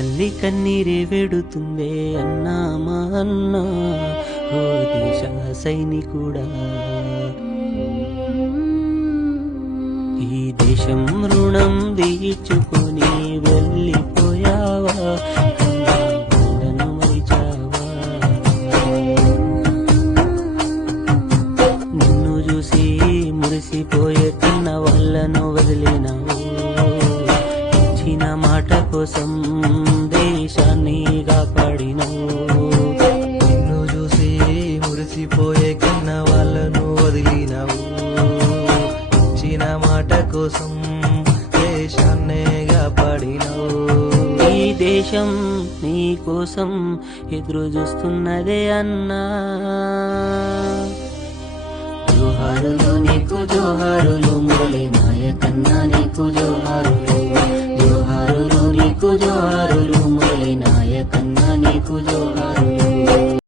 తల్లి కన్నీరే వెడుతుందే అన్నా మా అన్నా, ఓ దేశ సైనికుడా. ఈ దేశం రుణం తీర్చుకొని వెళ్ళిపోయావా, కన్నా మరిచావా. నిన్ను చూసి మురిసిపోయే కన్న వాళ్ళను వదిలినావు. ఇచ్చిన మాట కోసం దేశాన్ని కాపాడినవు. నిన్ను చూసి మురిసిపోయే కన్న వాళ్ళను వదిలినావు. ఇచ్చిన మాట కోసం దేశాన్నే కాపాడినవు. ఈ దేశం నీ కోసం ఎదురు చూస్తున్నదే అన్నా. జోహారులు నీకు జోహారులు మురళి నాయకన్నా, నీకు జోహారులు. జోహారులు నీకు జోహారులు మురళి నాయకన్నా, నీకు జోహారులు.